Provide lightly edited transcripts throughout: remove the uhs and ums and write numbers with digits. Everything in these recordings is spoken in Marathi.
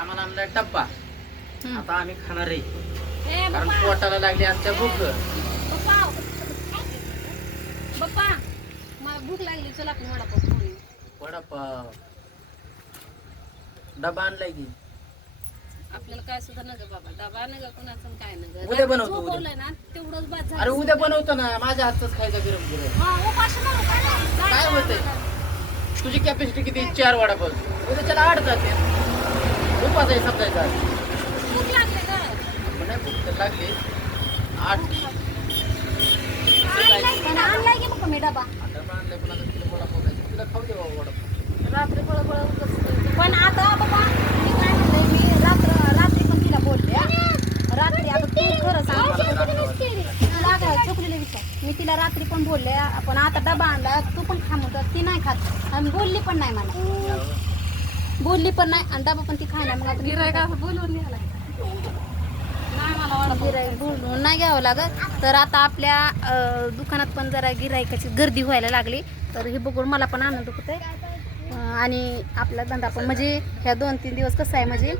आम्हाला आणलाय डब्बा. हम्म. आता आम्ही खाणार आहे ए कारण बाप्पा पोटाला लागली आमच्या भूक. बाप्पा बाप्पा मला भूक लागली, चला आपण वडापाव खाऊन येऊ. वडापाव डबा आणलाय की आपल्याला काय सुद्धा नका बाबा, डबा नका कोणाचं आणि काय नका. उद्या बनवतो, रात्री उद्या. झोपवलंय ना तेवढंच बाद झालं. अरे उद्या बनवतो ना, माझ्या हातच खायचा गरम गरम. हा उपाशी मारू का आता? काय होतंय? तुझी कॅपॅसिटी किती? 4 वडापाव. उद्याच्याला 8 जाते. उपास आहे समजायचा. भूक लागली का? नाही भूक तर लागली 8. पण आणलाय की बाप्पा मी डबा. डबा आणलाय पण आता तुला वडापाव खायचा. तुला खाऊ दे बाबा वडापाव. रात्री पण आता बाबा मी काय म्हणलंय, मी रात्री पण तिला बोलले हा. रात्री आता तू खरं सांग लागा चुकलेले विचार. मी तिला रात्री पण बोलले आपण आता डबा आणला तू पण खा म्हणतो, ती नाही खात आणि बोलली पण नाही मला, बोलली पण नाही आणि डबा पण ती खायला. मग आता गिरायका बोलवून घ्यायला नाही मला वाटत, गिरायक बोलवून नाही घ्यावं लागत. तर आता आपल्या दुकानात पण जरा गिरायकाची गर्दी व्हायला लागली, तर हे बघून मला पण आनंद होतोय. आणि आपला धंदा पण म्हणजे ह्या 2-3 दिवस कसं आहे म्हणजे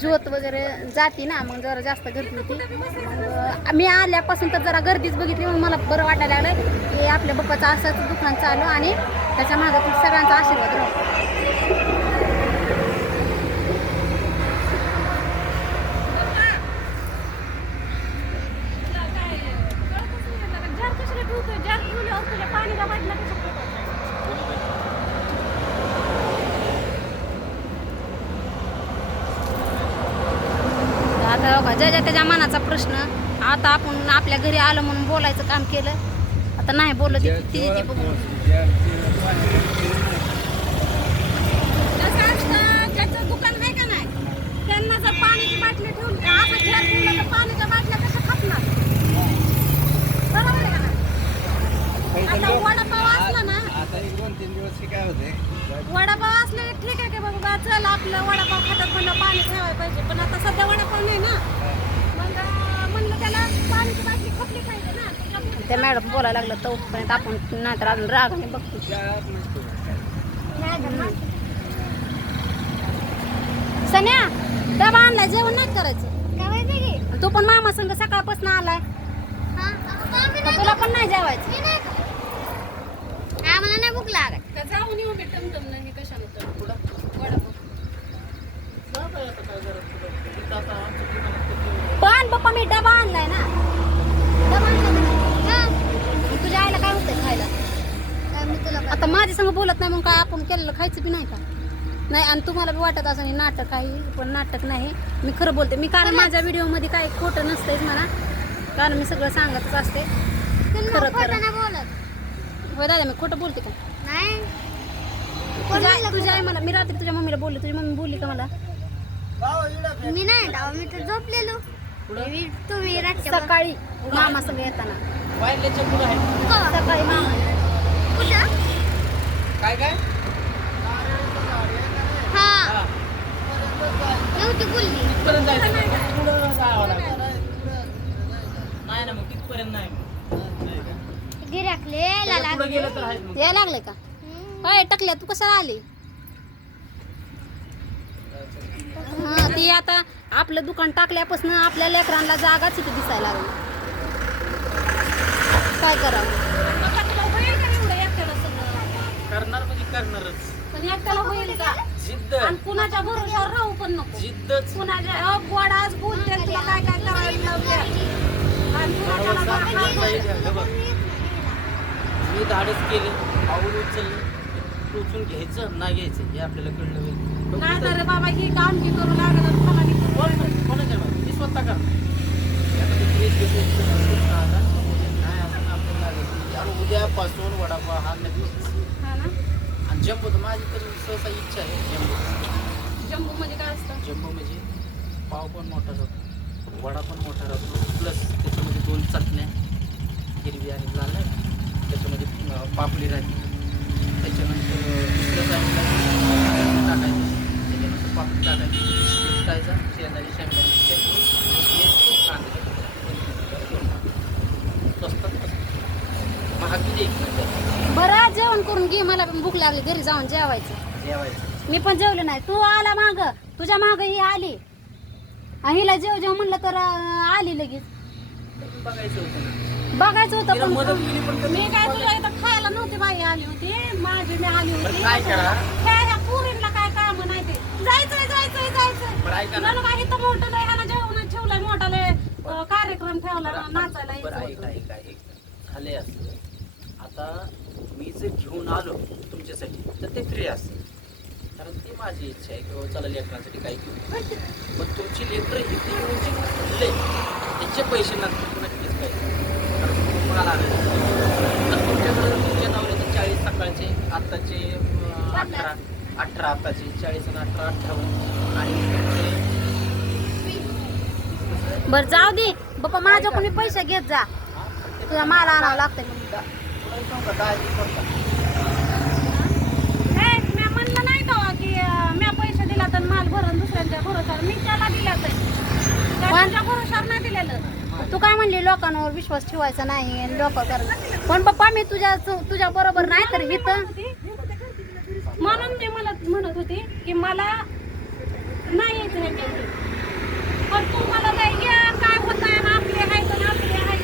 ज्योत वगैरे जाती ना, मग जरा जास्त गर्दी होती. मग मी आल्यापासून तर जरा गर्दीच बघितली, मग मला बरं वाटायला लागलं की आपल्या बाप्पाचं असंच दुकान चालू आणि त्याच्या मागे सगळ्यांचा आशीर्वाद राहतो. आता बघा ज्याच्या त्याच्या मनाचा प्रश्न. आता आपण आपल्या घरी आलं म्हणून बोलायचं काम केलं, आता नाही बोलत ती बघून. ज्याचं दुकान आहे का नाही त्यांना जर पाण्याची बाटली ठेवून असं ठेवलं तर पाण्याच्या बाटल्या कशा खपणार? बरोबर आहे का नाही? आता वडापाव असला ना, आता 1-2-3 दिवस काय होते, वडापाव असले ठीक आहे की बाबा चल आपलं वडापाव खातात म्हणलं पाणी ठेवायला पाहिजे, पण आता सध्या वडापाव नाही ना, मग म्हणलं त्याला पाण्याची बाटली खपली पाहिजे ना. त्या मॅडम बोलायला लागलं तोपर्यंत आपण नाही तर अजून रागाने बघतो. सन्या डबा आणलाय, जेवण नाही करायचं. तू पण मामा संग सकाळपासून आलाय, तुला पण नाही जेवायचं. आम्हाला नाही भूक लागत. जाऊन येऊ मी टमटम नाही कशाने तर पण पप्पा मी डबा आणलाय ना, डबा आणलाय ना. तुझ्या आईला काय होतंय खायला? काय मी तुला आता माझ्या संग बोलत नाही मग काय आपण केलेलं खायचं बी नाही का? नाही आणि तुम्हाला बी वाटत असं नाही नाटक आहे, पण नाटक नाही. मी खरं बोलते मी, कारण माझ्या व्हिडिओमध्ये काही खोटं नसतंच म्हणा, कारण मी सगळं सांगतच असते खरं खोटं खरं. नाही बोलत. होय दादा मी खोटं बोलते का? नाही तुझ्या आई मला, मी रात्री तुझ्या मम्मीला बोलले, तुझी मम्मी बोलली का मला? मी नाही डाव, मी तर झोपलेलो. तुम्ही रात्री सकाळी मामा संग येताना, वायरलेसच्या पुढं आहे. सकाळी मामा कुठं? काय काय हा नव्हती बोलली. तिथपर्यंत जायचं पुढं जावं लागतं. नाही ना मग तिथपर्यंत नाही. गिराकले पुढे गेलं तर आहेच मग. यायला लागले का? होय टकल्या तू कशाला आली? हा ती आता आपलं दुकान टाकल्यापासून आपल्या लेकरांना जागाच इथे दिसायला लागली. काय करावं? करणार म्हणजे करणारच. पण एकट्याला होईल का? जिद्द आणि कुणाच्या भरोशावर राहू पण नको. जिद्दच. कुणाच्या गोडाच बोलते तुला काय काय करायला लावते आणि कुणाच्याला हे बघ, मी धाडस केले, पाऊल उचलले, टोचून घ्यायचं ना घ्यायचं हे आपल्याला कळलं पाहिजे. नाही तर बाबा ही काम की करू लागत फलानी करू लागत. कोणाच्या बाबा? मी स्वतः कर. आता ते फ्रीज घेतो, इतकं मस्त आता. नाही असं आपल्याला लागेल. यार उद्यापासून वडापाव हा नक्कीच. हा ना? आणि जम्बो तर माझी तर सहसा इच्छा आहे. जम्बो जम्बो म्हणजे काय असतं? जम्बो म्हणजे पाव पण मोठा राहतो, वडा पण मोठा राहतो, प्लस त्याच्यामध्ये 2 चटण्या, हिरवी आणि लाल नाही, त्याच्यामध्ये पापडी राहते, त्याच्यानंतर दुसऱ्या साईडला टाकायची, त्याच्यानंतर पापडी टाकायची, टाकायचा शेंगाची शेंगदाण्याची चटणी, मीठ, कांदे स्वस्तात महाग किती बरं जेवण करून घे, मला पण भूक लागली, घरी जाऊन जेवायचं. जेवायचं. मी पण जेवले नाही, तू आला माग तुझ्या माग ही आली हिला जेव जेव म्हणलं तर आली लगेच. बघायचं होतं ना. बघायचं होतं तिला मदत पण केली पण कधी- मी काय तुझ्या इथं खायला नव्हती बाई आली होती माझी मी आली बरं, होती. काय करा ह्या पुरीला काय काम नाही ते जायचंय जायचंय जायचंय बरं ऐका ना. मला काय इथं मोठं लय ह्याला जेवण ठेवलंय मोठा लय कार्यक्रम ठेवला नाचायला बरं यायचं ऐका झाले असं. आता मी जर घेऊन आलो तुमच्यासाठी तर ते फ्री असेल, कारण ती माझी इच्छा आहे की चला लेकरांसाठी काय घेऊ. पण तुमची लेकरं इथे येऊन जे खाल्ले त्याचे पैसे नक्कीच पाहिजे, कारण तुम्हाला तर तुमच्याकडे तुमच्या नवऱ्याचे 40 सकाळचे आत्ताचे 18 आत्ताचे 40 आणि 18 58 आणि तुमचे बरं जाऊ दे बाप्पा माझ्याकडून पैसे घेत जा तुझा माल आणावं लागतंय म्हणून. तुला सांगू का 10 दिवस पडतात. मी म्हणलं नाही का की मी पैसे दिला तर माल भरून दुसऱ्यांच्या भरोशावर मी त्याला दिला तर भरोशावर नाही दिलेलं. तू काय म्हणली लोकांवर विश्वास ठेवायचा नाही लोक करणार पण पप्पा मी तुझ्या बरोबर नाही तर इथं म्हणून मी म्हणत होती की मला नाही यायचं ह्याच्याकडे. पण तू मला नाही घ्या काय होत आहे ना आपले आहे तर आपले आहे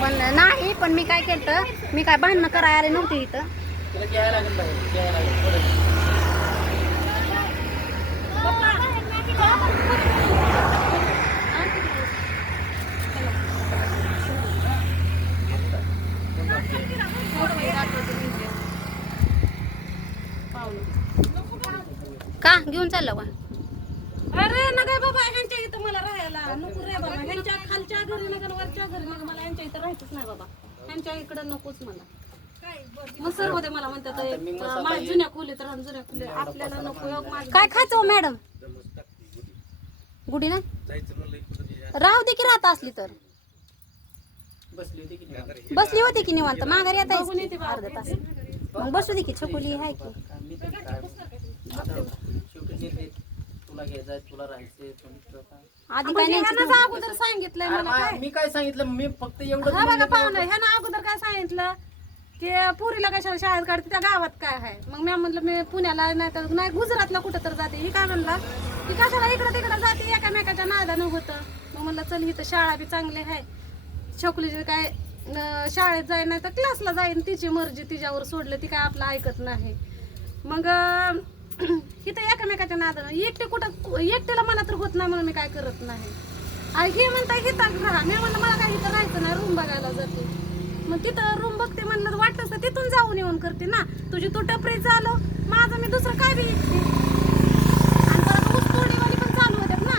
पण नाही. पण मी काय केलं मी काय भांडणं करायला आले नव्हते इथं. तुला घ्यायला लागेल बाहेर, घ्यायला लागेल परत. का घेऊन चाललो का? अरे नका बाबा ह्यांच्या इथं मला राहायला नको रे बाबा. ह्यांच्या खालच्या घरी नका वरच्या घरी नका मला ह्यांच्या इथं राहायचंच नाही बाबा. ह्यांच्या इकडं नकोच मला. मग सर होते मला म्हणतात माझ्या जुन्या खोलीत राहून जुन्या खोली आपल्याला नको. काय खायचं हो मॅडम? गुढी ना राहू दे की राहत असली तर. बसली होती की नाही? बसली होती की निवांत माघारी आता अर्धा तास मग बसू दे की छकुली आहे की. मी तरी काय बोलू? आता शेवटी निर्णय तुला घ्यायचा आहे, तुला राहायचंय, आधी काय ह्यानं अगोदर सांगितलंय मला काय? मी काय सांगितलं, मी फक्त एवढं हा बघा पाहुणं ह्यानं अगोदर काय सांगितलं की पुरीला कशाला शाळेत काढते त्या गावात काय आहे. मग मी म्हणलं मी पुण्याला नाही तर नाही गुजरातला कुठं तर जाते. ही काय म्हणला की कशाला इकडं तिकडं जाते एकामेकाच्या नादानं होतं. मग म्हणलं चल इथं शाळा बी चांगली आहे. छोकलीची काय शाळेत जाईन नाही तर क्लासला जाईन तिची मर्जी तिच्यावर सोडलं ती काय आपलं ऐकत नाही. मग इथं एकामेकाच्या नादानं एकटीला मला तर होत नाही म्हणून मी काय करत नाही. आणि हे म्हणता इथं राहा. मी म्हणलं मला काय इथं राहायचं नाही रूम बघायला जाते. मग तिथं रूम बघते म्हणलं वाटलंच तर तिथून जाऊन येऊन करते ना. तुझी तू टपरी चालव माझं मी दुसरं काय बी ऐकते. आणि परत ऊसतोडीवाली पण चालू होत्यात ना.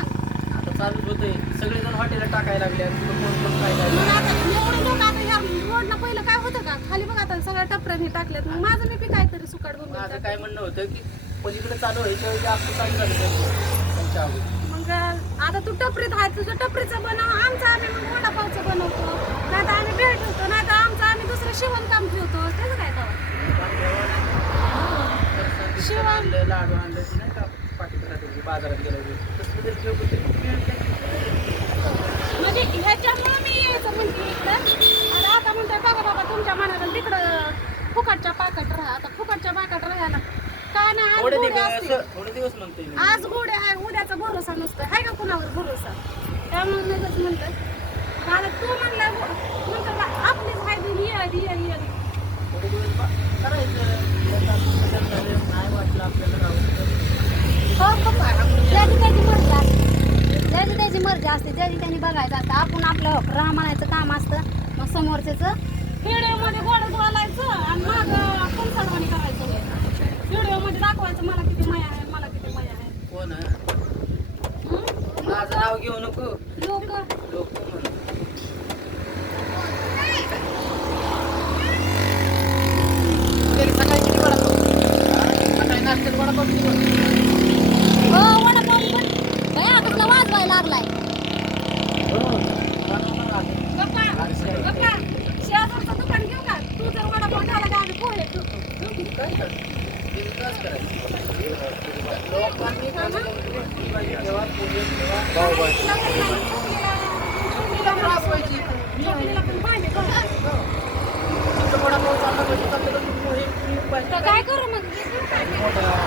आता चालूच होतंय. सगळेजण हॉटेलला टाकायला लागले, कोण काय मग आता एवढे लोक आता ह्या रोडला पहिलं काय होतं का खाली बघ आता सगळ्या टपऱ्यांनी टाकल्यात. मग माझं मी बी काहीतरी सुकाट माझं बघून काय म्हणणं होतं की पलीकडे चालू व्हायच्या वेळी आपलं चालू झालं त्यांच्या अगोदर. मग आता तू टपरीत आहे तुझं टपरीचं बनव आमचं आम्ही मग वडापावचं बनवतो नाही तर आम्ही भेट ठेवतो नाही तर आमचं आम्ही दुसरं शिवणकाम ठेवतो. त्याचं काय शिवण आणलं, लाडू आणलं की नाही का पाठीत बाजारात गेलो तसं जर ठेव म्हणजे ह्याच्यामुळे मी यायचं म्हणते इकडं. आणि आता म्हणतोय बघा बाबा तुमच्या मनाला तिकडं फुकटच्या पाकट राहा. आता फुकटच्या पाकट राहायला काय नाही आज गोडे असते. थोडे दिवस म्हणतोय मी. आज गोडे आहे उद्याचा भरोसा नसतो आहे का कुणावर भरोसा. त्यामुळे मी कसं म्हणतं आता तू म्हणतो आपलीच आहे ये थोडे दिवस करायचं नाही वाटलं आपल्याला राहून. ज्याची त्याची मर्जी असते ज्याची मर्जी असते ज्याची त्यांनी बघायचं असतं. आपण आपलं राह म्हणायचं काम असतं. मग समोरच्याच व्हिडिओमध्ये गोड बोलायचं आणि मग आपण सडवाणी करायचं. व्हिडिओमध्ये दाखवायचं मला किती माया आहे मला किती माया आहे. कोण माझं नाव घेऊ नको लोक म्हणून. सकाळी किती वडापाव? सकाळी नाश्त्यात वडापाव किती बनवतो? हो वडापाव पण बया कसला वाजवायला लागलाय. गप्पा शेजारचं दुकान घेऊ का? तू जर वडापाव झाला का आम्ही पोहे ठेवतो. काय करतो? बिझनेस करायचं. लोकांनी ठेवा, पोहे ठेवा. छोटीला पण पाहिजे. आमचा वडापाव चालला म्हणजे चाललं की पोहे तर काय करू मग मोठा